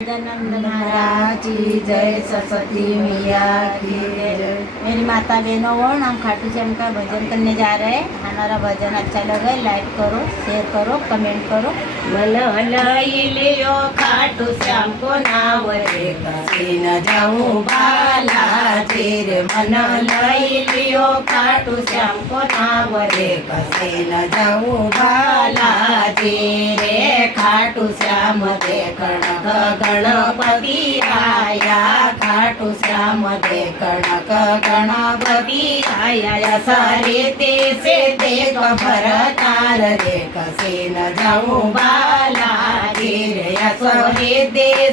गजानंद महाराज की जय, सरस्वती मैया की जय। मेरी माता बहनों हम खाटू श्याम का भजन करने जा रहे हैं। हमारा भजन अच्छा लगे लाइक करो, शेयर करो, कमेंट करो। मन लई लियो खाटू श्याम को नाव रे, कसे न जाऊं बाला तेरे। मन लई लियो खाटू श्याम को नाव रे, कसे न जाऊं बाला तेरे। खाटू श्याम देखण गणपति आया, खाटू श्याम देखण गणपति आया। सारे से देख भरतार रे, कसे न जाऊं बाला रे। सारे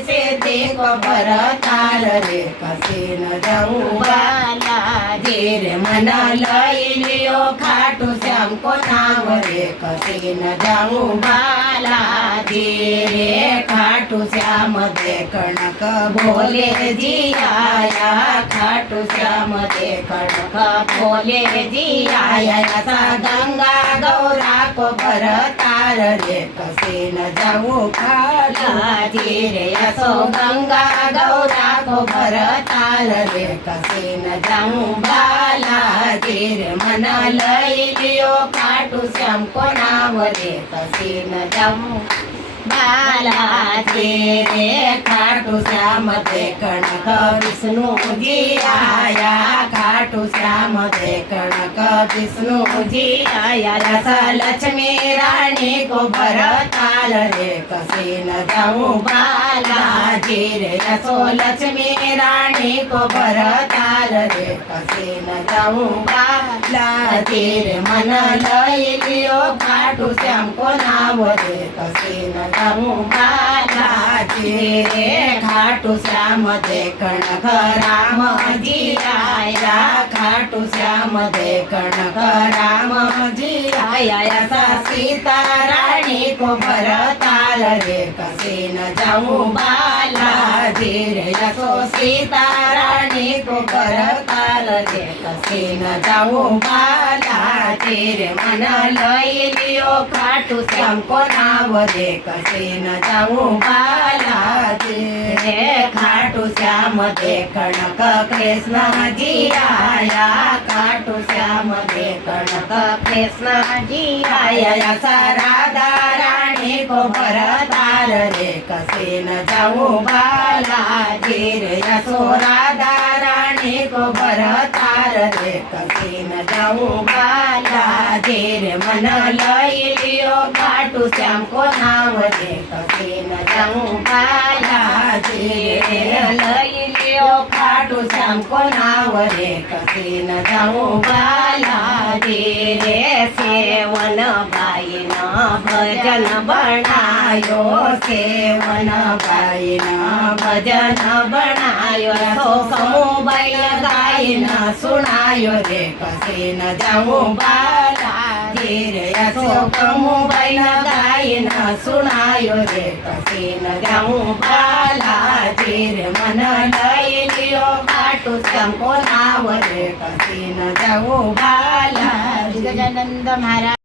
से देख भरतार रे, कसे न जाऊं बाला रे। मन लई लियो खाटू श्याम को नाव रे, कसे न जाऊं बाला रे। खाटू श्याम देखण भोले जी आया, खाटू श्याम देखण भोले जी आया। सा गंगा गौरा को भरतार रे, कसे न जाऊं बाला रे। सो गंगा गौरा को भरतार रे, कसे न जाऊं बाला रे। मन लई लियो खाटू श्याम को नाव रे, कसे न जाऊं बाला रे। खाटू श्याम देखण विष्णु जी आया, खाटू श्याम देखण विष्णु जी आया। रसा लक्ष्मी रानी को भरतार रे, कसे न जाऊं बाला रे। रसो लक्ष्मी रानी को भरतार रे, कसे न जाऊं बाला रे। मन लई लियो खाटू श्याम को नाव रे, कसे न जाऊं बाला रे। खाटू श्याम देखण राम जी आया, खाटू श्याम देखण राम जी आया। सा सीता रानी को भरतार रे, कसे न जाऊं बाला रे। सो सीता रानी को भरतार रे, कसे न जाऊं बाला रे। मन लई लियो खाटू श्याम को नाव रे, कसे न जाऊं बाला रे। खाटू श्याम देखण कृष्ण जी आया, खाटू श्याम देखण कृष्ण जी आया। सा राधा रानी को भरतार रे, कसे न जाऊं बाला रे। सो राधा रानी को भरतार रे, कसे न जाऊं बाला रे। मन लई लियो खाटू श्याम को नाव रे, कसे न जाऊं बाला रे। लई लियो खाटू श्याम को नाव रे, कसे न जाऊं बाला रे। सेवन बाईन भजन बनायो, सेवन बाईन भजन बनायो। शोक मोबाइल गायन सुनायो रे, कसे न जाऊं बाला रे। शोक मोबाइल गायन सुनायो रे, कसे न जाऊं बाला रे। मन लई लियो खाटू श्याम को नाव रे, कसे न जाऊं बाला। गजानंद महाराज।